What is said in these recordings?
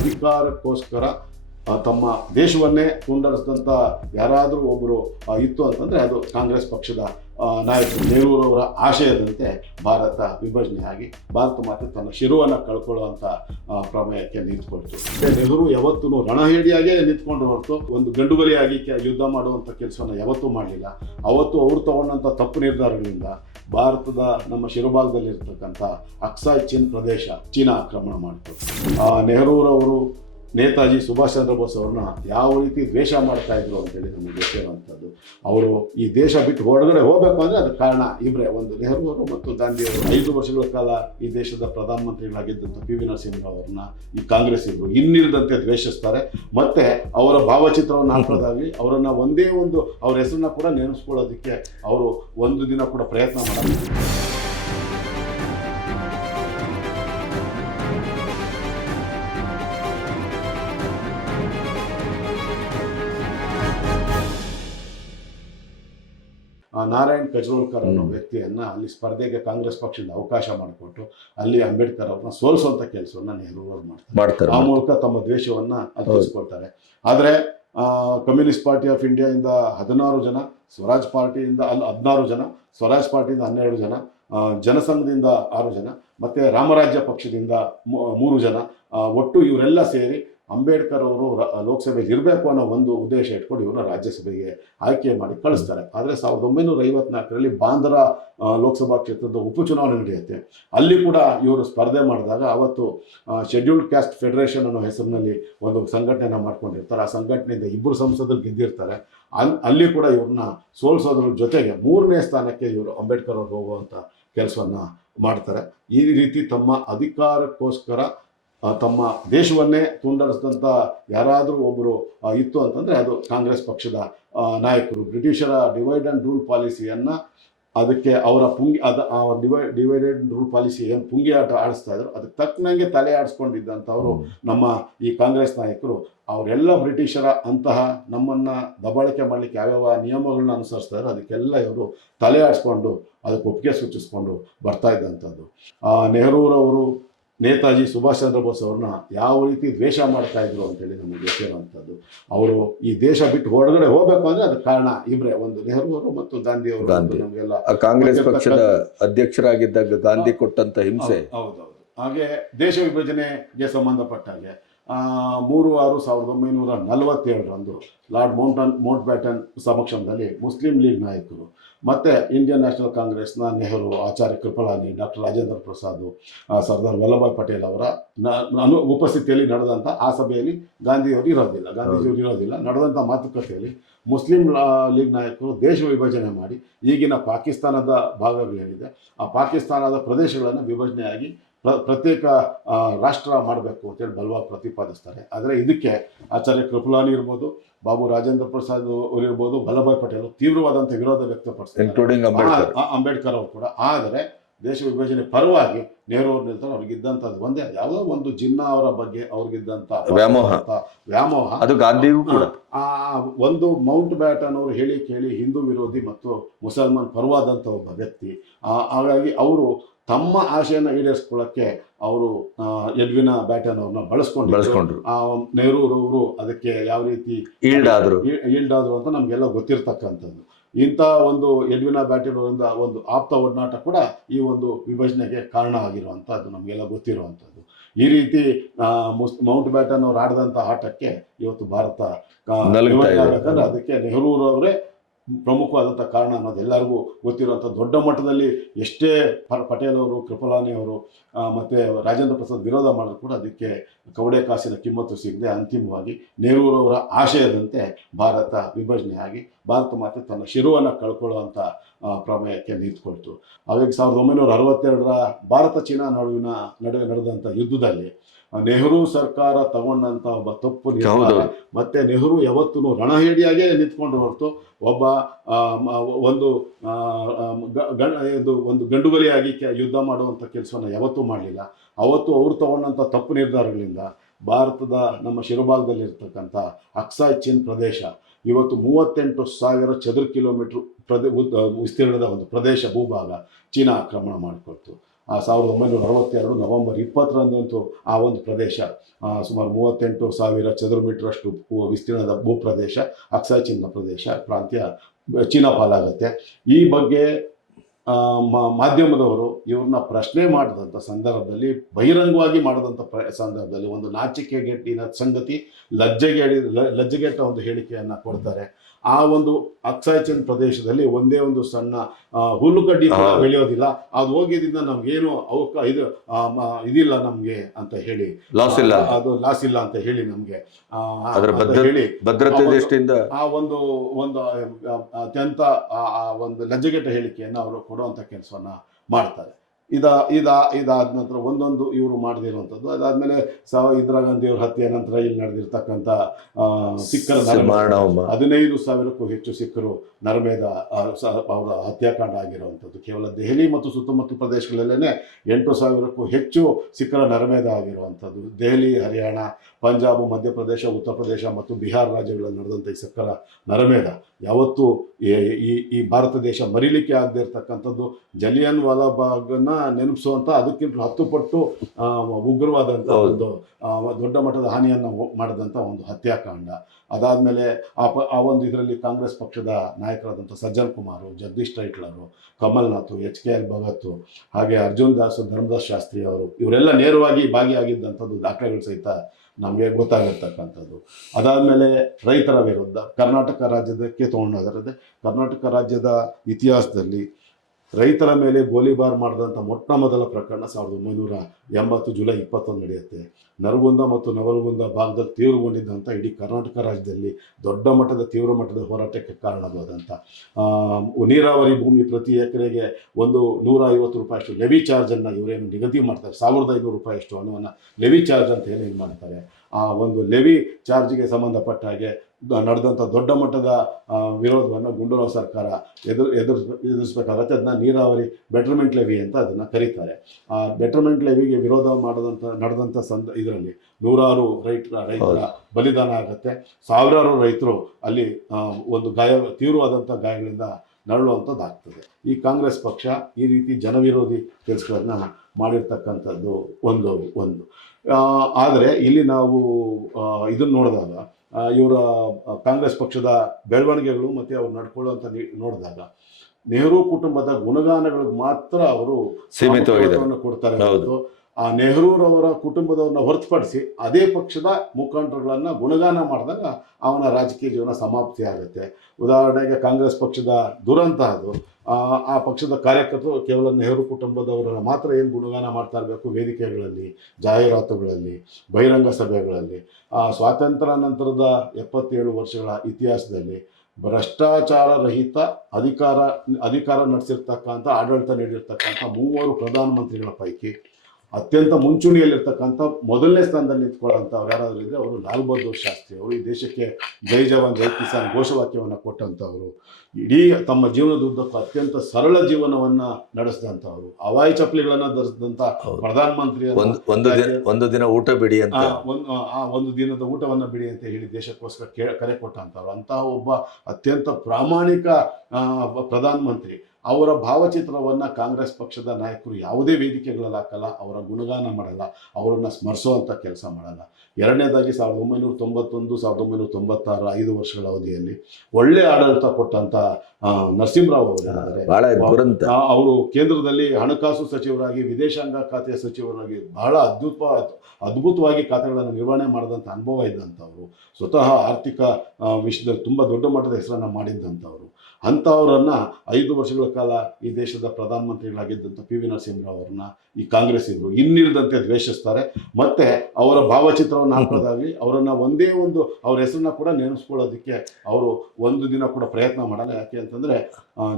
ಅಧಿಕಾರಕ್ಕೋಸ್ಕರ ತಮ್ಮ ದೇಶವನ್ನೇ ತುಂಡರಿಸಿದಂಥ ಯಾರಾದರೂ ಒಬ್ಬರು ಇತ್ತು ಅಂತಂದರೆ ಅದು ಕಾಂಗ್ರೆಸ್ ಪಕ್ಷದ ನಾಯಕರು ನೆಹರೂರವರ ಆಶಯದಂತೆ ಭಾರತ ವಿಭಜನೆ ಆಗಿ ಭಾರತ ಮಾತೆ ತನ್ನ ಶಿರುವನ್ನು ಕಳ್ಕೊಳ್ಳುವಂಥ ಪ್ರಮೇಯಕ್ಕೆ ನಿಂತ್ಕೊಳ್ತು. ನೆಹರು ಯಾವತ್ತೂ ರಣಹೇಡಿಯಾಗೇ ನಿಂತ್ಕೊಂಡು ಹೊರತು ಒಂದು ಗಂಡುಗರಿಯಾಗಿ ಯುದ್ಧ ಮಾಡುವಂಥ ಕೆಲಸವನ್ನು ಯಾವತ್ತೂ ಮಾಡಲಿಲ್ಲ. ಅವತ್ತು ಅವರು ತಗೊಂಡಂಥ ತಪ್ಪು ನಿರ್ಧಾರಗಳಿಂದ ಭಾರತದ ನಮ್ಮ ಶಿರುಭಾಗದಲ್ಲಿರ್ತಕ್ಕಂಥ ಅಕ್ಸಾಯ್ ಚೀನ್ ಪ್ರದೇಶ ಚೀನಾ ಆಕ್ರಮಣ ಮಾಡಿತು. ನೆಹರೂರವರು ನೇತಾಜಿ ಸುಭಾಷ್ ಚಂದ್ರ ಬೋಸ್ ಅವ್ರನ್ನ ಯಾವ ರೀತಿ ದ್ವೇಷ ಮಾಡ್ತಾ ಇದ್ರು ಅಂತೇಳಿ ನಮಗೆ ಗೊತ್ತಿರುವಂಥದ್ದು ಅವರು ಈ ದೇಶ ಬಿಟ್ಟು ಹೊರಗಡೆ ಹೋಗಬೇಕು ಅಂದರೆ ಅದಕ್ಕೆ ಕಾರಣ. ಇಬ್ಬರೇ ಒಂದು ನೆಹರು ಅವರು ಮತ್ತು ಗಾಂಧಿ ಅವರು ಐದು ವರ್ಷಗಳ ಕಾಲ ಈ ದೇಶದ ಪ್ರಧಾನಮಂತ್ರಿಗಳಾಗಿದ್ದಂಥ ಪಿ ವಿ ನರಸಿಂಹರಾವ್ ಅವ್ರನ್ನ ಈ ಕಾಂಗ್ರೆಸ್ ಇಬ್ಬರು ಇನ್ನಿಲ್ಲದಂತೆ ದ್ವೇಷಿಸ್ತಾರೆ. ಮತ್ತೆ ಅವರ ಭಾವಚಿತ್ರವನ್ನು ಹಾಕೋದಾಗಲಿ ಅವರನ್ನು ಒಂದೇ ಒಂದು ಅವ್ರ ಹೆಸರನ್ನ ಕೂಡ ನೆನೆಸ್ಕೊಳ್ಳೋದಕ್ಕೆ ಅವರು ಒಂದು ದಿನ ಕೂಡ ಪ್ರಯತ್ನ ಮಾಡಲ್ಲ ನಾರಾಯಣ್ ಕಜ್ರೋಲ್ಕರ್ ಅನ್ನೋ. ವ್ಯಕ್ತಿಯನ್ನ ಅಲ್ಲಿ ಸ್ಪರ್ಧೆಗೆ ಕಾಂಗ್ರೆಸ್ ಪಕ್ಷದಿಂದ ಅವಕಾಶ ಮಾಡಿಕೊಟ್ಟು ಅಲ್ಲಿ ಅಂಬೇಡ್ಕರ್ ಅವ್ರನ್ನ ಸೋಲಿಸುವಂತ ಕೆಲಸವನ್ನ ನೆಹರು ಅವರು ಮಾಡ್ತಾರೆ. ಆ ಮೂಲಕ ತಮ್ಮ ದ್ವೇಷವನ್ನ ಅರ್ಥಿಸ್ಕೊಳ್ತಾರೆ ಆದ್ರೆ ಕಮ್ಯುನಿಸ್ಟ್ ಪಾರ್ಟಿ ಆಫ್ ಇಂಡಿಯಾದಿಂದ ಹದಿನಾರು ಜನ ಸ್ವರಾಜ್ ಪಾರ್ಟಿಯಿಂದ ಅಲ್ಲಿ ಹದಿನಾರು ಜನ ಸ್ವರಾಜ್ ಪಾರ್ಟಿಯಿಂದ ಹನ್ನೆರಡು ಜನ ಜನಸಂಘದಿಂದ ಆರು ಜನ ಮತ್ತೆ ರಾಮರಾಜ್ಯ ಪಕ್ಷದಿಂದ ಮೂರು ಜನ ಒಟ್ಟು ಇವರೆಲ್ಲ ಸೇರಿ ಅಂಬೇಡ್ಕರ್ ಅವರು ಲೋಕಸಭೆಯಲ್ಲಿ ಇರಬೇಕು ಅನ್ನೋ ಒಂದು ಉದ್ದೇಶ ಇಟ್ಕೊಂಡು ಇವರನ್ನ ರಾಜ್ಯಸಭೆಗೆ ಆಯ್ಕೆ ಮಾಡಿ ಕಳಿಸ್ತಾರೆ. ಆದರೆ ಸಾವಿರದ ಒಂಬೈನೂರ ಐವತ್ನಾಲ್ಕರಲ್ಲಿ ಬಾಂದ್ರ ಲೋಕಸಭಾ ಕ್ಷೇತ್ರದ ಉಪಚುನಾವಣೆ ನಡೆಯುತ್ತೆ. ಅಲ್ಲಿ ಕೂಡ ಇವರು ಸ್ಪರ್ಧೆ ಮಾಡಿದಾಗ ಅವತ್ತು ಶೆಡ್ಯೂಲ್ಡ್ ಕ್ಯಾಸ್ಟ್ ಫೆಡರೇಷನ್ ಅನ್ನೋ ಹೆಸರಿನಲ್ಲಿ ಒಂದು ಸಂಘಟನೆನ ಮಾಡ್ಕೊಂಡಿರ್ತಾರೆ. ಆ ಸಂಘಟನೆಯಿಂದ ಇಬ್ಬರು ಸಂಸದರು ಗೆದ್ದಿರ್ತಾರೆ. ಅಲ್ಲಿ ಅಲ್ಲಿ ಕೂಡ ಇವ್ರನ್ನ ಸೋಲ್ಸೋದ್ರ ಜೊತೆಗೆ ಮೂರನೇ ಸ್ಥಾನಕ್ಕೆ ಇವರು ಅಂಬೇಡ್ಕರ್ ಅವರು ಹೋಗುವಂಥ ಕೆಲಸವನ್ನು ಮಾಡ್ತಾರೆ. ಈ ರೀತಿ ತಮ್ಮ ಅಧಿಕಾರಕ್ಕೋಸ್ಕರ ತಮ್ಮ ದೇಶವನ್ನೇ ತುಂಡರಿಸಿದಂಥ ಯಾರಾದರೂ ಒಬ್ಬರು ಇತ್ತು ಅಂತಂದರೆ ಅದು ಕಾಂಗ್ರೆಸ್ ಪಕ್ಷದ ನಾಯಕರು. ಬ್ರಿಟಿಷರ ಡಿವೈಡ್ ಆ್ಯಂಡ್ ರೂಲ್ ಪಾಲಿಸಿಯನ್ನು ಅದಕ್ಕೆ ಅವರ ಪುಂಗಿ ಅದು ಆ ಡಿವೈ ಡಿವೈಡೆಡ್ ರೂಲ್ ಪಾಲಿಸಿ ಏನು ಪುಂಗಿ ಆಟ ಆಡಿಸ್ತಾ ಇದ್ರು ಅದಕ್ಕೆ ತಕ್ಕನಂಗೆ ತಲೆ ಆಡಿಸ್ಕೊಂಡಿದ್ದಂಥವರು ನಮ್ಮ ಈ ಕಾಂಗ್ರೆಸ್ ನಾಯಕರು. ಅವರೆಲ್ಲ ಬ್ರಿಟಿಷರ ಅಂತಹ ನಮ್ಮನ್ನು ದಬಳಕೆ ಮಾಡಲಿಕ್ಕೆ ಯಾವ್ಯಾವ ನಿಯಮಗಳನ್ನ ಅನುಸರಿಸ್ತಾರೆ ಅದಕ್ಕೆಲ್ಲ ಇವರು ತಲೆ ಆಡಿಸ್ಕೊಂಡು ಅದಕ್ಕೆ ಒಪ್ಪಿಗೆ ಸೂಚಿಸ್ಕೊಂಡು ಬರ್ತಾ ಇದ್ದಂಥದ್ದು ನೆಹರೂರವರು ನೇತಾಜಿ ಸುಭಾಷ್ ಚಂದ್ರ ಬೋಸ್ ಅವ್ರನ್ನ ಯಾವ ರೀತಿ ದ್ವೇಷ ಮಾಡ್ತಾ ಇದ್ರು ಅಂತೇಳಿ ನಮಗೆ ಗೊತ್ತಿರುವಂಥದ್ದು ಅವರು ಈ ದೇಶ ಬಿಟ್ಟು ಹೊರಗಡೆ ಹೋಗಬೇಕು ಅಂದ್ರೆ ಅದು ಕಾರಣ ಇಬ್ಬರೇ ಒಂದು ನೆಹರು ಅವರು ಮತ್ತು ಗಾಂಧಿ ಅವರು. ನಮಗೆಲ್ಲ ಕಾಂಗ್ರೆಸ್ ಪಕ್ಷದ ಅಧ್ಯಕ್ಷರಾಗಿದ್ದಾಗ ಗಾಂಧಿ ಕೊಟ್ಟಂತ ಹಿಂಸೆ. ಹೌದೌದು ಹಾಗೆ ದೇಶ ವಿಭಜನೆಗೆ ಸಂಬಂಧಪಟ್ಟ ಹಾಗೆ. ಆ, ಮೂರು ಆರು ಸಾವಿರದ ಒಂಬೈನೂರ ನಲವತ್ತೇಳರಂದು ಲಾರ್ಡ್ ಮೌಂಟನ್ ಮೌಂಟ್ ಬ್ಯಾಟನ್ ಸಮಕ್ಷಮದಲ್ಲಿ ಮುಸ್ಲಿಂ ಲೀಗ್ ನಾಯಕರು ಮತ್ತು ಇಂಡಿಯನ್ ನ್ಯಾಷನಲ್ ಕಾಂಗ್ರೆಸ್ನ ನೆಹರು ಆಚಾರ್ಯ ಕೃಪಲಾನಿ ಡಾಕ್ಟರ್ ರಾಜೇಂದ್ರ ಪ್ರಸಾದ್ ಸರ್ದಾರ್ ವಲ್ಲಭಾಯ್ ಪಟೇಲ್ ಅವರ ನ- ಅನು ಉಪಸ್ಥಿತಿಯಲ್ಲಿ ನಡೆದಂಥ ಆ ಸಭೆಯಲ್ಲಿ ಗಾಂಧಿಯವರು ಇರೋದಿಲ್ಲ. ಗಾಂಧೀಜಿಯವರು ಇರೋದಿಲ್ಲ. ನಡೆದಂಥ ಮಾತುಕತೆಯಲ್ಲಿ ಮುಸ್ಲಿಂ ಲೀಗ್ ನಾಯಕರು ದೇಶ ವಿಭಜನೆ ಮಾಡಿ ಈಗಿನ ಪಾಕಿಸ್ತಾನದ ಭಾಗಗಳೇನಿದೆ ಆ ಪಾಕಿಸ್ತಾನದ ಪ್ರದೇಶಗಳನ್ನು ವಿಭಜನೆಯಾಗಿ ಪ್ರತ್ಯೇಕ ರಾಷ್ಟ್ರ ಮಾಡಬೇಕು ಅಂತೇಳಿ ಬಲವಾಗಿ ಪ್ರತಿಪಾದಿಸ್ತಾರೆ. ಆದರೆ ಇದಕ್ಕೆ ಆಚಾರ್ಯ ಕೃಪಲಾನಿ ಇರ್ಬೋದು ಬಾಬು ರಾಜೇಂದ್ರ ಪ್ರಸಾದ್ ಅವರು ಇರ್ಬೋದು ವಲ್ಲಭಾಯ್ ಪಟೇಲ್ ತೀವ್ರವಾದಂಥ ವಿರೋಧ ವ್ಯಕ್ತಪಡಿಸ್ತಾರೆ ಅಂಬೇಡ್ಕರ್ ಅವರು ಕೂಡ. ಆದರೆ ದೇಶ ವಿಭಜನೆ ಪರವಾಗಿ ನೆಹರು ಅವ್ರು ನಿಲ್ತಾರೆ ಅವ್ರಿಗಿದ್ದಂಥದ್ದು ಒಂದೇ ಯಾವುದೋ ಒಂದು ಜಿನ್ನಾ ಅವರ ಬಗ್ಗೆ ಅವ್ರಿಗಿದ್ದಂಥ ವ್ಯಾಮೋಹ. ವ್ಯಾಮೋಹ. ಅದು ಗಾಂಧಿಗೂ ಕೂಡ. ಆ ಒಂದು ಮೌಂಟ್ ಬ್ಯಾಟನ್ ಅವರು ಹೇಳಿ ಕೇಳಿ ಹಿಂದೂ ವಿರೋಧಿ ಮತ್ತು ಮುಸಲ್ಮಾನ್ ಪರವಾದಂಥ ಒಬ್ಬ ವ್ಯಕ್ತಿ. ಹಾಗಾಗಿ ಅವರು ತಮ್ಮ ಆಶಯನ ಈಡೇರಿಸ್ಕೊಳ್ಳೋಕ್ಕೆ ಅವರು ಎಡ್ವಿನ ಬ್ಯಾಟನ್ ಅವ್ರನ್ನ ಬಳಸ್ಕೊಂಡು ಬಳಸ್ಕೊಂಡ್ರು. ಆ ನೆಹರೂರವರು ಅದಕ್ಕೆ ಯಾವ ರೀತಿ ಈಲ್ಡ್ ಆದ್ರು. ಈಲ್ಡ್ ಆದ್ರು ಅಂತ ನಮಗೆಲ್ಲ ಗೊತ್ತಿರ್ತಕ್ಕಂಥದ್ದು. ಇಂಥ ಒಂದು ಎಡ್ವಿನ ಬ್ಯಾಟನ್ ಅವರಿಂದ ಒಂದು ಆಪ್ತ ಒಡನಾಟ ಕೂಡ ಈ ಒಂದು ವಿಭಜನೆಗೆ ಕಾರಣ ಆಗಿರುವಂಥದ್ದು ನಮಗೆಲ್ಲ ಗೊತ್ತಿರುವಂಥದ್ದು. ಈ ರೀತಿ ಮುಸ್ ಮೌಂಟ್ ಬ್ಯಾಟನ್ ಅವ್ರು ಆಡಿದಂಥ ಆಟಕ್ಕೆ ಇವತ್ತು ಭಾರತ ಅದಕ್ಕೆ ನೆಹರೂರವರೇ ಪ್ರಮುಖವಾದಂಥ ಕಾರಣ ಅನ್ನೋದು ಎಲ್ಲರಿಗೂ ಗೊತ್ತಿರುವಂಥ ದೊಡ್ಡ ಮಟ್ಟದಲ್ಲಿ ಎಷ್ಟೇ ಪಟೇಲ್ ಅವರು, ಕೃಪಲಾನಿ ಅವರು ಮತ್ತೆ ರಾಜೇಂದ್ರ ಪ್ರಸಾದ್ ವಿರೋಧ ಮಾಡಿದ್ರು ಕೂಡ ಅದಕ್ಕೆ ಕವಡೆ ಕಾಸಿನ ಕಿಮ್ಮತ್ತು ಸಿಗದೆ ಅಂತಿಮವಾಗಿ ನೆಹರೂರವರ ಆಶಯದಂತೆ ಭಾರತ ವಿಭಜನೆಯಾಗಿ, ಭಾರತ ಮಾತೆ ತನ್ನ ಶಿರುವನ್ನು ಕಳ್ಕೊಳ್ಳುವಂಥ ಪ್ರಮೇಯಕ್ಕೆ ನಿಂತ್ಕೊಳ್ತು. ಅವಾಗ ಸಾವಿರದ ಒಂಬೈನೂರ ಅರವತ್ತೆರಡರ ಭಾರತ ಚೀನಾ ನಡುವಿನ, ನಡುವೆ ನಡೆದಂಥ ಯುದ್ಧದಲ್ಲಿ ನೆಹರು ಸರ್ಕಾರ ತಗೊಂಡಂತ ಒಬ್ಬ ತಪ್ಪು ನಿರ್ಧಾರ. ಮತ್ತೆ ನೆಹರು ಯಾವತ್ತೂ ರಣಹೇಡಿಯಾಗೇ ನಿಂತ್ಕೊಂಡು ಹೊರತು ಒಬ್ಬ ಒಂದು ಇದು ಒಂದು ಗಂಡುಗಲಿಯಾಗಿ ಯುದ್ಧ ಮಾಡುವಂಥ ಕೆಲಸವನ್ನು ಯಾವತ್ತೂ ಮಾಡಲಿಲ್ಲ. ಅವತ್ತು ಅವರು ತಗೊಂಡಂಥ ತಪ್ಪು ನಿರ್ಧಾರಗಳಿಂದ ಭಾರತದ ನಮ್ಮ ಶಿರಭಾಗದಲ್ಲಿರ್ತಕ್ಕಂಥ ಅಕ್ಸಾ ಚೀನ್ ಪ್ರದೇಶ ಇವತ್ತು ಮೂವತ್ತೆಂಟು ಸಾವಿರ ಚದುರ ಕಿಲೋಮೀಟ್ರ್ ಪ್ರದೇ ವಿಸ್ತೀರ್ಣದ ಒಂದು ಪ್ರದೇಶ ಭೂಭಾಗ ಚೀನಾ ಆಕ್ರಮಣ ಮಾಡಿಕೊಳ್ತು ಆ ಸಾವಿರದ ಒಂಬೈನೂರ ಅರವತ್ತೆರಡು ನವೆಂಬರ್ ಇಪ್ಪತ್ತರಂದಂತೂ ಆ ಒಂದು ಪ್ರದೇಶ ಸುಮಾರು ಮೂವತ್ತೆಂಟು ಸಾವಿರ ಚದುರು ಮೀಟರಷ್ಟು ವಿಸ್ತೀರ್ಣದ ಭೂಪ್ರದೇಶ ಅಕ್ಸಾಚಿನ್ನ ಚೀನಾ ಪ್ರದೇಶ, ಪ್ರಾಂತ್ಯ, ಚೀನಾ ಪಾಲಾಗುತ್ತೆ. ಈ ಬಗ್ಗೆ ಮಾಧ್ಯಮದವರು ಇವ್ರನ್ನ ಪ್ರಶ್ನೆ ಮಾಡಿದಂಥ ಸಂದರ್ಭದಲ್ಲಿ ಬಹಿರಂಗವಾಗಿ ಮಾಡಿದಂಥ ಪ್ರ ಸಂದರ್ಭದಲ್ಲಿ ಒಂದು ನಾಚಿಕೆಗೆಟ್ಟಿನ ಸಂಗತಿ ಲಜ್ಜೆಗೆಡಿ ಲ- ಲಜ್ಜೆಗೆಟ್ಟ ಒಂದು ಹೇಳಿಕೆಯನ್ನು ಕೊಡ್ತಾರೆ. ಆ ಒಂದು ಅಕ್ಸಾಯಚನ್ ಪ್ರದೇಶದಲ್ಲಿ ಒಂದೇ ಒಂದು ಸಣ್ಣ ಹುಲ್ಲುಗಡ್ಡಿ ಬೆಳೆಯೋದಿಲ್ಲ. ಅದು ಹೋಗಿದ್ದರಿಂದ ನಮ್ಗೇನು ಅವಕ ಇದು ಇದಿಲ್ಲ ನಮ್ಗೆ ಅಂತ ಹೇಳಿ. ಲಾಸ್ ಇಲ್ಲ. ಅದು ಲಾಸ್ ಇಲ್ಲ ಅಂತ ಹೇಳಿ ನಮ್ಗೆ. ಹೇಳಿ ಭದ್ರತೆ ದೃಷ್ಟಿಯಿಂದ ಆ ಒಂದು ಒಂದು ಅತ್ಯಂತ ಆ ಒಂದು ಲಜ್ಜೆಗೆಟ್ಟ ಹೇಳಿಕೆಯನ್ನು ಅವರು ಕೊಡುವಂಥ ಕೆಲಸವನ್ನ ಮಾಡ್ತಾರೆ. ಇದ ಇದ ಇದಾದ ನಂತರ ಒಂದೊಂದು ಇವರು ಮಾಡದಿರುವಂಥದ್ದು ಅದಾದಮೇಲೆ ಸ ಇಂದಿರಾ ಗಾಂಧಿ ಅವ್ರ ಹತ್ಯೆ ನಂತರ ಇಲ್ಲಿ ನಡೆದಿರ್ತಕ್ಕಂಥ ಸಿಖ್ಖರ ಹದಿನೈದು ಸಾವಿರಕ್ಕೂ ಹೆಚ್ಚು ಸಿಖ್ಖರು ಸ- ಅವರ ಹತ್ಯಾಕಾಂಡ ಆಗಿರುವಂಥದ್ದು ಕೇವಲ ದೆಹಲಿ ಮತ್ತು ಸುತ್ತಮುತ್ತ ಪ್ರದೇಶಗಳಲ್ಲೇ ಎಂಟು ಸಾವಿರಕ್ಕೂ ಹೆಚ್ಚು ಸಿಖ್ಖರ ನರ್ಮೇದ ಆಗಿರುವಂಥದ್ದು ದೆಹಲಿ ಹರಿಯಾಣ ಪಂಜಾಬ್ ಮಧ್ಯಪ್ರದೇಶ ಉತ್ತರ ಪ್ರದೇಶ ಮತ್ತು ಬಿಹಾರ ರಾಜ್ಯಗಳಲ್ಲಿ ನಡೆದಂಥ ಈ ಸರ್ಕಾರ ನರಮೇಧ. ಯಾವತ್ತೂ ಈ- ಈ ಭಾರತ ದೇಶ ಮರಿಲಿಕ್ಕೆ ಆಗದೆ ಇರತಕ್ಕಂಥದ್ದು ಜಲಿಯನ್ ವಾಲಾಬಾಗ್ನ ನೆನಪಿಸುವಂಥ ಅದಕ್ಕಿಂತ ಹತ್ತು ಪಟ್ಟು ಉಗ್ರವಾದಂಥ ಒಂದು ದೊಡ್ಡ ಮಟ್ಟದ ಹಾನಿಯನ್ನು ಮಾಡಿದಂಥ ಒಂದು ಹತ್ಯಾಕಾಂಡ. ಅದಾದಮೇಲೆ ಆ ಪ ಆ ಒಂದು ಇದರಲ್ಲಿ ಕಾಂಗ್ರೆಸ್ ಪಕ್ಷದ ನಾಯಕರಾದಂಥ Sajjan Kumar Jagdish Tytler Kamalnath H K L Bhagat ಹಾಗೆ ಅರ್ಜುನ್ ದಾಸ್ ಧರ್ಮದಾಸ್ ಶಾಸ್ತ್ರಿ ಅವರು ಇವರೆಲ್ಲ ನೇರವಾಗಿ ಭಾಗಿಯಾಗಿದ್ದಂಥದ್ದು ದಾಖಲೆಗಳು ಸಹಿತ ನಮಗೆ ಗೊತ್ತಾಗಿರ್ತಕ್ಕಂಥದ್ದು. ಅದಾದಮೇಲೆ ರೈತರ ವಿರುದ್ಧ ಕರ್ನಾಟಕ ರಾಜ್ಯದಕ್ಕೆ ತೊಗೊಂಡೋದ್ರೆ ಕರ್ನಾಟಕ ರಾಜ್ಯದ ಇತಿಹಾಸದಲ್ಲಿ ರೈತರ ಮೇಲೆ ಗೋಲಿಬಾರ್ ಮಾಡಿದಂಥ ಮೊಟ್ಟ ಮೊದಲ ಪ್ರಕರಣ ಸಾವಿರದ ಒಂಬೈನೂರ ಎಂಬತ್ತು ಜುಲೈ ಇಪ್ಪತ್ತೊಂದು ನಡೆಯುತ್ತೆ. ನರಗುಂದ ಮತ್ತು ನವಲಗುಂದ ಭಾಗದಲ್ಲಿ ತೀವ್ರಗೊಂಡಿದ್ದಂಥ ಇಡೀ ಕರ್ನಾಟಕ ರಾಜ್ಯದಲ್ಲಿ ದೊಡ್ಡ ಮಟ್ಟದ ತೀವ್ರ ಮಟ್ಟದ ಹೋರಾಟಕ್ಕೆ ಕಾರಣವಾದಂಥ ನೀರಾವರಿ ಭೂಮಿ ಪ್ರತಿ ಎಕರೆಗೆ ಒಂದು ನೂರ ಐವತ್ತು ರೂಪಾಯಿ ಅಷ್ಟು ಲೆವಿ ಚಾರ್ಜನ್ನು ಇವರೇನು ನಿಗದಿ ಮಾಡ್ತಾರೆ. ಸಾವಿರದ ಐನೂರು ರೂಪಾಯಿ ಅಷ್ಟು ಹಣವನ್ನು ಲೆವಿ ಚಾರ್ಜ್ ಅಂತ ಏನು ಮಾಡ್ತಾರೆ? ಆ ಒಂದು ಲೆವಿ ಚಾರ್ಜ್ಗೆ ಸಂಬಂಧಪಟ್ಟ ಹಾಗೆ ನಡೆದಂಥ ದೊಡ್ಡ ಮಟ್ಟದ ವಿರೋಧವನ್ನು ಗುಂಡೂರಾವ್ ಸರ್ಕಾರ ಎದುರು ಎದುರು ಎದುರಿಸಬೇಕಾಗತ್ತೆ ಅದನ್ನ ನೀರಾವರಿ ಬೆಟರ್ಮೆಂಟ್ ಲೆವಿ ಅಂತ ಅದನ್ನು ಕರೀತಾರೆ. ಆ ಬೆಟರ್ಮೆಂಟ್ ಲೆವಿಗೆ ವಿರೋಧ ಮಾಡದಂಥ ನಡೆದಂಥ ಸಂದ ಇದರಲ್ಲಿ ನೂರಾರು ರೈತರ ರೈತರ ಬಲಿದಾನ ಆಗುತ್ತೆ. ಸಾವಿರಾರು ರೈತರು ಅಲ್ಲಿ ಒಂದು ಗಾಯ ತೀವ್ರವಾದಂಥ ಗಾಯಗಳಿಂದ ನರಳುವಂಥದ್ದಾಗ್ತದೆ ಈ ಕಾಂಗ್ರೆಸ್ ಪಕ್ಷ ಈ ರೀತಿ ಜನವಿರೋಧಿ ಕೆಲಸಗಳನ್ನು ಮಾಡಿರ್ತಕ್ಕಂಥದ್ದು ಒಂದು ಒಂದು. ಆದರೆ ಇಲ್ಲಿ ನಾವು ಇದನ್ನು ನೋಡಿದಾಗ ಇವರ ಕಾಂಗ್ರೆಸ್ ಪಕ್ಷದ ಬೆಳವಣಿಗೆಗಳು ಮತ್ತು ಅವ್ರು ನಡ್ಕೊಳ್ಳುವಂಥ ನೀ ನೋಡಿದಾಗ ನೆಹರು ಕುಟುಂಬದ ಗುಣಗಾನಗಳಿಗೆ ಮಾತ್ರ ಅವರು ಸೀಮಿತವಾಗಿ ಕೊಡ್ತಾರೆ ಹೌದು. ಆ ನೆಹರೂರವರ ಕುಟುಂಬದವ್ರನ್ನ ಹೊರತುಪಡಿಸಿ ಅದೇ ಪಕ್ಷದ ಮುಖಂಡರುಗಳನ್ನು ಗುಣಗಾನ ಮಾಡಿದಾಗ ಅವನ ರಾಜಕೀಯ ಜೀವನ ಸಮಾಪ್ತಿ ಆಗುತ್ತೆ. ಉದಾಹರಣೆಗೆ ಕಾಂಗ್ರೆಸ್ ಪಕ್ಷದ ದುರಂತ ಅದು ಆ, ಪಕ್ಷದ ಕಾರ್ಯಕರ್ತರು ಕೇವಲ ನೆಹರು ಕುಟುಂಬದವರನ್ನ ಮಾತ್ರ ಏನು ಗುಣಗಾನ ಮಾಡ್ತಾ ಇರಬೇಕು ವೇದಿಕೆಗಳಲ್ಲಿ ಜಾಹೀರಾತುಗಳಲ್ಲಿ ಬಹಿರಂಗ ಸಭೆಗಳಲ್ಲಿ. ಆ ಸ್ವಾತಂತ್ರ್ಯ ನಂತರದ ಎಪ್ಪತ್ತೇಳು ವರ್ಷಗಳ ಇತಿಹಾಸದಲ್ಲಿ ಭ್ರಷ್ಟಾಚಾರ ರಹಿತ ಅಧಿಕಾರ ಅಧಿಕಾರ ನಡೆಸಿರ್ತಕ್ಕಂಥ ಆಡಳಿತ ನೀಡಿರ್ತಕ್ಕಂಥ ಮೂವರು ಪ್ರಧಾನಮಂತ್ರಿಗಳ ಪೈಕಿ ಅತ್ಯಂತ ಮುಂಚೂಣಿಯಲ್ಲಿರ್ತಕ್ಕಂಥ ಮೊದಲನೇ ಸ್ಥಾನದಲ್ಲಿ ನಿಂತ್ಕೊಳ್ಳೋಂಥವ್ರು ಯಾರಾದರೂ ಇದ್ದರೆ ಅವರು ಲಾಲ್ ಬಹದ್ದೂರ್ ಶಾಸ್ತ್ರಿ ಅವರು. ಈ ದೇಶಕ್ಕೆ ಜೈ ಜವಾನ್ ಜೈ ಕಿಸಾನ್ ಘೋಷವಾಕ್ಯವನ್ನು ಕೊಟ್ಟಂಥವರು. ಇಡೀ ತಮ್ಮ ಜೀವನದುದ್ದಕ್ಕೂ ಅತ್ಯಂತ ಸರಳ ಜೀವನವನ್ನು ನಡೆಸಿದಂಥವ್ರು. ಹವಾಯಿ ಚಪ್ಪಲಿಗಳನ್ನು ಧರಿಸಿದಂಥ. ಪ್ರಧಾನಮಂತ್ರಿ ಒಂದು ಒಂದು ದಿನ ಒಂದು ದಿನ ಊಟ ಬಿಡಿ ಅಂತ. ಆ ಒಂದು ಆ ಒಂದು ದಿನದ ಊಟವನ್ನು ಬಿಡಿ ಅಂತ ಹೇಳಿ ದೇಶಕ್ಕೋಸ್ಕರ ಕರೆ ಕೊಟ್ಟಂಥವ್ರು. ಅಂತಹ ಒಬ್ಬ ಅತ್ಯಂತ ಪ್ರಾಮಾಣಿಕ ಪ್ರಧಾನಮಂತ್ರಿ. ಅವರ ಭಾವಚಿತ್ರವನ್ನ ಕಾಂಗ್ರೆಸ್ ಪಕ್ಷದ ನಾಯಕರು ಯಾವುದೇ ವೇದಿಕೆಗಳಲ್ಲಿ ಹಾಕಲ್ಲ ಅವರ ಗುಣಗಾನ ಮಾಡಲ್ಲ ಅವರನ್ನ ಸ್ಮರಿಸುವಂಥ ಕೆಲಸ ಮಾಡಲ್ಲ. ಎರಡನೇದಾಗಿ ಸಾವಿರದ ಒಂಬೈನೂರ ತೊಂಬತ್ತೊಂದು ಸಾವಿರದ ಒಂಬೈನೂರ ತೊಂಬತ್ತಾರು ಐದು ವರ್ಷಗಳ ಅವಧಿಯಲ್ಲಿ ಒಳ್ಳೆ ಆಡಳಿತ ಕೊಟ್ಟಂತ ನರಸಿಂಹರಾವ್ ಅವರು ಅವರು ಕೇಂದ್ರದಲ್ಲಿ ಹಣಕಾಸು ಸಚಿವರಾಗಿ ವಿದೇಶಾಂಗ ಖಾತೆಯ ಸಚಿವರಾಗಿ ಬಹಳ ಅದ್ಭುತ ಅದ್ಭುತವಾಗಿ ಖಾತೆಗಳನ್ನು ನಿರ್ವಹಣೆ ಮಾಡಿದಂಥ ಅನುಭವ ಇದ್ದಂಥವ್ರು ಸ್ವತಃ ಆರ್ಥಿಕ ವಿಷಯದಲ್ಲಿ ತುಂಬ ದೊಡ್ಡ ಮಟ್ಟದ ಹೆಸರನ್ನು ಮಾಡಿದ್ದಂಥವ್ರು ಅಂಥವರನ್ನ ಐದು ವರ್ಷಗಳ ಕಾಲ ಈ ದೇಶದ ಪ್ರಧಾನಮಂತ್ರಿಗಳಾಗಿದ್ದಂಥ ಪಿ ವಿ ನರಸಿಂಹರಾವ್ ಅವರನ್ನ ಈ ಕಾಂಗ್ರೆಸ್ಸಿಗರು ಇನ್ನಿಲ್ಲದಂತೆ ದ್ವೇಷಿಸ್ತಾರೆ. ಮತ್ತೆ ಅವರ ಭಾವಚಿತ್ರವನ್ನು ಹಾಕೋದಾಗಲಿ ಅವರನ್ನು ಒಂದೇ ಒಂದು ಅವ್ರ ಹೆಸರನ್ನ ಕೂಡ ನೆನೆಸ್ಕೊಳ್ಳೋದಕ್ಕೆ ಅವರು ಒಂದು ದಿನ ಕೂಡ ಪ್ರಯತ್ನ ಮಾಡಲ್ಲ. ಯಾಕೆ ಅಂತಂದ್ರೆ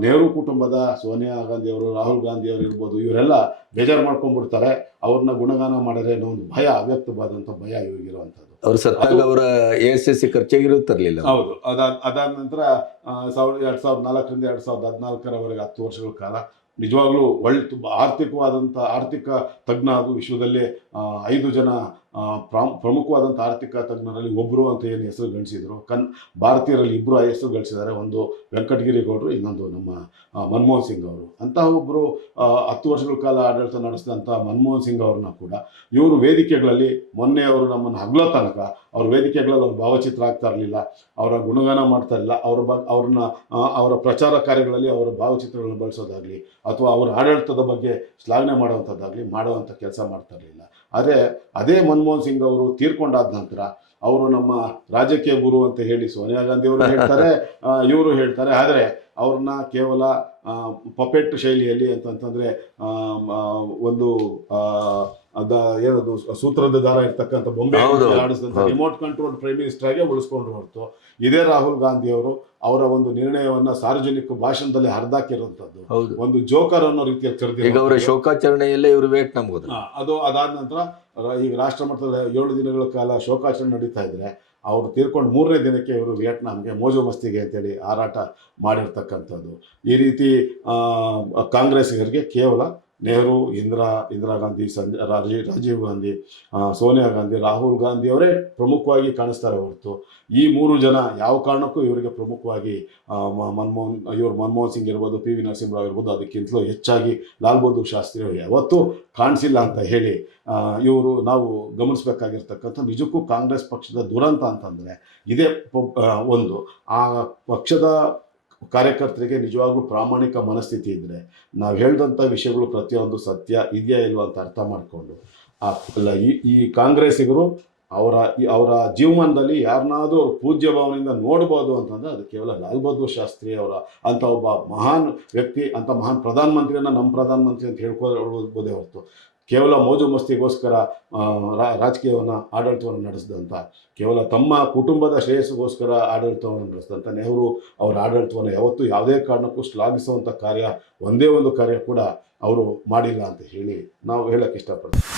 ನೆಹರು ಕುಟುಂಬದ ಸೋನಿಯಾ ಗಾಂಧಿ ಅವರು ರಾಹುಲ್ ಗಾಂಧಿ ಅವರು ಇರ್ಬೋದು, ಇವರೆಲ್ಲ ಬೇಜಾರು ಮಾಡ್ಕೊಂಡ್ಬಿಡ್ತಾರೆ. ಅವ್ರನ್ನ ಗುಣಗಾನ ಮಾಡಿದ್ರೆ ಅನ್ನೋ ಒಂದು ಭಯ, ಅವ್ಯಕ್ತವಾದಂಥ ಭಯ ಇವಾಗಿರುವಂಥದ್ದು ಅವ್ರು ಸತ್ತಾಗ ಅವರ ಎ ಎಸ್ ಎಸ್ ಸಿ ಖರ್ಚಾಗಿರೋ ತರಲಿಲ್ಲ ಹೌದು. ಅದಾದ ಅದಾದ ನಂತರ ಸಾವಿರದ ಎರಡು ಸಾವಿರದ ನಾಲ್ಕರಿಂದ ಎರಡು ಸಾವಿರದ ಹದಿನಾಲ್ಕರವರೆಗೆ ಹತ್ತು ವರ್ಷಗಳ ಕಾಲ ನಿಜವಾಗ್ಲೂ ಒಳ್ಳೆ ತುಂಬ ಆರ್ಥಿಕವಾದಂಥ ಆರ್ಥಿಕ ತಜ್ಞ ಅದು ವಿಶ್ವದಲ್ಲೇ ಐದು ಜನ ಪ್ರಾಮ್- ಪ್ರಮುಖವಾದಂಥ ಆರ್ಥಿಕ ತಜ್ಞರಲ್ಲಿ ಒಬ್ಬರು ಅಂತ ಏನು ಹೆಸರು ಗಳಿಸಿದ್ರು. ಕನ್, ಭಾರತೀಯರಲ್ಲಿ ಇಬ್ಬರು ಹೆಸರು ಗಳಿಸಿದ್ದಾರೆ. ಒಂದು ವೆಂಕಟಗಿರಿ ಗೌಡರು ಇನ್ನೊಂದು ನಮ್ಮ ಮನಮೋಹನ್ ಸಿಂಗ್ ಅವರು. ಅಂತಹ ಒಬ್ಬರು ಹತ್ತು ವರ್ಷಗಳ ಕಾಲ ಆಡಳಿತ ನಡೆಸಿದಂಥ ಮನಮೋಹನ್ ಸಿಂಗ್ ಅವ್ರನ್ನ ಕೂಡ ಇವರು ವೇದಿಕೆಗಳಲ್ಲಿ ಮೊನ್ನೆ ಅವರು ನಮ್ಮನ್ನು ಹಗ್ಲೋ ತನಕ, ಅವ್ರ ವೇದಿಕೆಗಳಲ್ಲಿ ಅವ್ರ ಭಾವಚಿತ್ರ ಆಗ್ತಾ ಇರಲಿಲ್ಲ, ಅವರ ಗುಣಗಾನ ಮಾಡ್ತಾ ಇರಲಿಲ್ಲ, ಅವರ ಬ ಅವ್ರನ್ನ ಅವರ ಪ್ರಚಾರ ಕಾರ್ಯಗಳಲ್ಲಿ ಅವರ ಭಾವಚಿತ್ರಗಳನ್ನು ಬಳಸೋದಾಗಲಿ, ಅಥವಾ ಅವರ ಆಡಳಿತದ ಬಗ್ಗೆ ಶ್ಲಾಘನೆ ಮಾಡುವಂಥದ್ದಾಗಲಿ, ಮಾಡುವಂಥ ಕೆಲಸ ಮಾಡ್ತಾ ಇರಲಿಲ್ಲ. ಆದರೆ ಅದೇ ಮನಮೋಹನ್ ಸಿಂಗ್ ಅವರು ತೀರ್ಕೊಂಡಾದ ನಂತರ ಅವರು ನಮ್ಮ ರಾಜಕೀಯ ಗುರು ಅಂತ ಹೇಳಿ ಸೋನಿಯಾ ಗಾಂಧಿ ಅವರು ಹೇಳ್ತಾರೆ ಇವರು ಹೇಳ್ತಾರೆ. ಆದರೆ ಅವ್ರನ್ನ ಕೇವಲ ಪಪೆಟ್ ಶೈಲಿಯಲ್ಲಿ ಅಂತಂತಂದ್ರೆ ಒಂದು ಅದ ಏನದು ಸೂತ್ರದ ದಾರ ಇರ್ತಕ್ಕಂಥ ಬೊಂಬೆ ಆಡಿಸಿದಂಥ ರಿಮೋಟ್ ಕಂಟ್ರೋಲ್ ಪ್ರೈಮ್ ಮಿನಿಸ್ಟರ್ ಆಗಿ ಉಳಿಸ್ಕೊಂಡು ಹೊರತು. ಇದೇ ರಾಹುಲ್ ಗಾಂಧಿ ಅವರು ಅವರ ಒಂದು ನಿರ್ಣಯವನ್ನ ಸಾರ್ವಜನಿಕ ಭಾಷಣದಲ್ಲಿ ಹರಿದಾಕಿರುವಂತದ್ದು ಒಂದು ಜೋಕರ್ ಅನ್ನೋ ರೀತಿಯಲ್ಲಿ ಅವರ ಶೋಕಾಚರಣೆಯಲ್ಲೇ ಇವರು ವೇಟ್ ನಂಬುದು ಅದು ಅದಾದ ನಂತರ ಈಗ ರಾಷ್ಟ್ರ ಮಟ್ಟದಲ್ಲಿ ಏಳು ದಿನಗಳ ಕಾಲ ಶೋಕಾಚರಣೆ ನಡೀತಾ ಇದ್ರೆ ಅವರು ತೀರ್ಕೊಂಡು ಮೂರನೇ ದಿನಕ್ಕೆ ಇವರು ವಿಯೆಟ್ನಾಂಗೆ ಮೋಜು ಮಸ್ತಿಗೆ ಅಂತೇಳಿ ಹಾರಾಟ ಮಾಡಿರ್ತಕ್ಕಂಥದ್ದು. ಈ ರೀತಿ ಆ, ಕಾಂಗ್ರೆಸ್ಸಿಗರಿಗೆ ಕೇವಲ ನೆಹರು, ಇಂದಿರಾ ಇಂದಿರಾ ಗಾಂಧಿ, ಸಂಜೆ ರಾಜೀವ್ ರಾಜೀವ್ ಗಾಂಧಿ ಸೋನಿಯಾ ಗಾಂಧಿ, ರಾಹುಲ್ ಗಾಂಧಿ ಅವರೇ ಪ್ರಮುಖವಾಗಿ ಕಾಣಿಸ್ತಾರೆ ಹೊರತು. ಈ ಮೂರು ಜನ ಯಾವ ಕಾರಣಕ್ಕೂ ಇವರಿಗೆ ಪ್ರಮುಖವಾಗಿ ಮನಮೋಹನ್, ಇವರು ಮನಮೋಹನ್ ಸಿಂಗ್ ಇರ್ಬೋದು, ಪಿ ವಿ ನರಸಿಂಹರಾವ್ ಇರ್ಬೋದು, ಅದಕ್ಕಿಂತಲೂ ಹೆಚ್ಚಾಗಿ ಲಾಲ್ ಬಹದ್ದೂರ್ ಶಾಸ್ತ್ರಿ ಅವರು ಯಾವತ್ತೂ ಕಾಣಿಸಿಲ್ಲ ಅಂತ ಹೇಳಿ ಇವರು ನಾವು ಗಮನಿಸಬೇಕಾಗಿರ್ತಕ್ಕಂಥ ನಿಜಕ್ಕೂ ಕಾಂಗ್ರೆಸ್ ಪಕ್ಷದ ದುರಂತ ಅಂತಂದರೆ ಇದೇ ಒಂದು. ಆ ಪಕ್ಷದ ಕಾರ್ಯಕರ್ತರಿಗೆ ನಿಜವಾಗ್ಲೂ ಪ್ರಾಮಾಣಿಕ ಮನಸ್ಥಿತಿ ಇದ್ದರೆ ನಾವು ಹೇಳಿದಂಥ ವಿಷಯಗಳು ಪ್ರತಿಯೊಂದು ಸತ್ಯ ಇದೆಯಾ ಇಲ್ವಾ ಅಂತ ಅರ್ಥ ಮಾಡಿಕೊಂಡು ಅಲ್ಲ, ಈ ಈ ಕಾಂಗ್ರೆಸ್ಸಿಗರು ಅವರ ಅವರ ಜೀವಮಾನದಲ್ಲಿ ಯಾರನ್ನಾದರೂ ಅವ್ರ ಪೂಜ್ಯ ಭಾವನೆಯಿಂದ ನೋಡ್ಬೋದು ಅಂತಂದರೆ ಅದು ಕೇವಲ ಲಾಲ್ ಬಹದ್ದೂರ್ ಶಾಸ್ತ್ರಿ ಅವರ ಅಂಥ ಒಬ್ಬ ಮಹಾನ್ ವ್ಯಕ್ತಿ ಅಂಥ ಮಹಾನ್ ಪ್ರಧಾನಮಂತ್ರಿಯನ್ನು ನಮ್ಮ ಪ್ರಧಾನಮಂತ್ರಿ ಅಂತ ಹೇಳ್ಕೊಳ್ಬೋದೇ ಹೊರತು. ಕೇವಲ ಮೋಜು ಮಸ್ತಿಗೋಸ್ಕರ ರಾಜಕೀಯವನ್ನು, ಆಡಳಿತವನ್ನು ನಡೆಸಿದಂಥ ಕೇವಲ ತಮ್ಮ ಕುಟುಂಬದ ಶ್ರೇಯಸ್ಸಿಗೋಸ್ಕರ ಆಡಳಿತವನ್ನು ನಡೆಸಿದಂಥ ನೆಹರು, ಅವರ ಆಡಳಿತವನ್ನು ಯಾವತ್ತೂ ಯಾವುದೇ ಕಾರಣಕ್ಕೂ ಶ್ಲಾಘಿಸುವಂಥ ಕಾರ್ಯ, ಒಂದೇ ಒಂದು ಕಾರ್ಯ ಕೂಡ ಅವರು ಮಾಡಿಲ್ಲ ಅಂತ ಹೇಳಿ ನಾವು ಹೇಳಕ್ಕೆ ಇಷ್ಟಪಡ್ತೀವಿ.